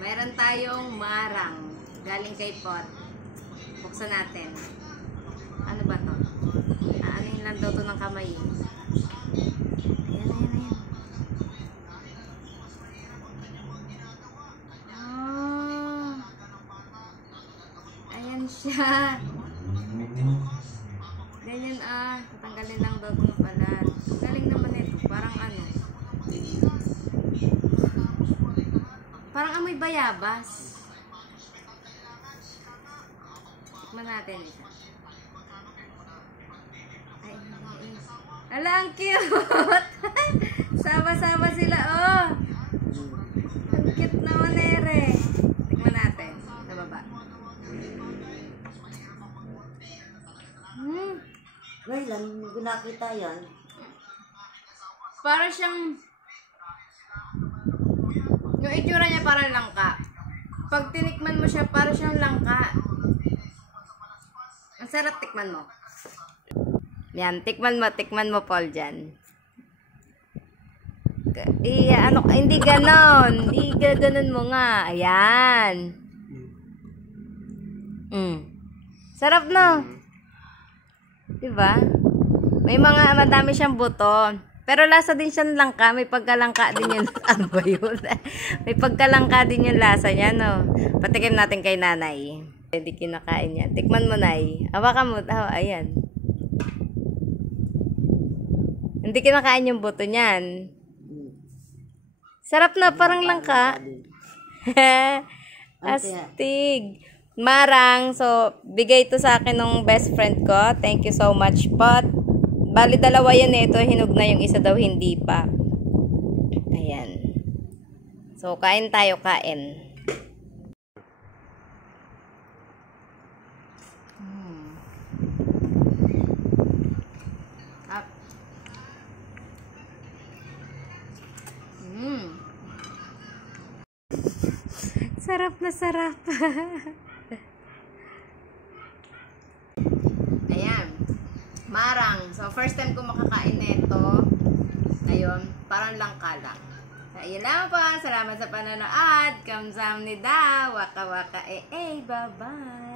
Mayroon tayong marang. Galing kay Pot. Buksan natin. Ano ba to? Ano yung lang daw to ng kamay? Ayan. Oh. Ayan siya. Ganyan tatanggalin lang daw itong balat. Galing naman ito. Parang ano. Parang amoy bayabas. Tikman natin ito. Ay. Ala, ang cute! Sama-sama sila, oh! Ang cute naman, ere. Tikman natin. Sa baba. Ngayon lang, hindi nakita yan. Para siyang... Yung itsura niya parang langka. Pag tinikman mo siya, para siyang langka. Ang sarap, tikman mo. Yan, tikman mo, Paul, dyan. Hindi ganon. Hindi ganon mo nga. Ayan. Sarap, no? Diba? May madami siyang buto. Pero lasa din siya ng langka. May pagkalangka din yung... Ano ba yun? May pagkalangka din yung lasa niya, no? Patikim natin kay nanay. Hindi kinakain yan. Tikman mo, nay. Hawakan mo. Ayan. Hindi kinakain yung buto niyan. Sarap na, parang langka. Astig. Marang. So, bigay ito sa akin ng best friend ko. Thank you so much, Pot. Bali, dalawa yan eh. Ito, hinog na yung isa daw, hindi pa. Ayan. So, kain tayo, kain. Sarap na sarap. Ayan. Marang. So, first time ko makakain nito. Ayun. Parang langka lang. So, ayun lang po. Salamat sa panonood. Kamsahamnida. Waka waka. Bye-bye.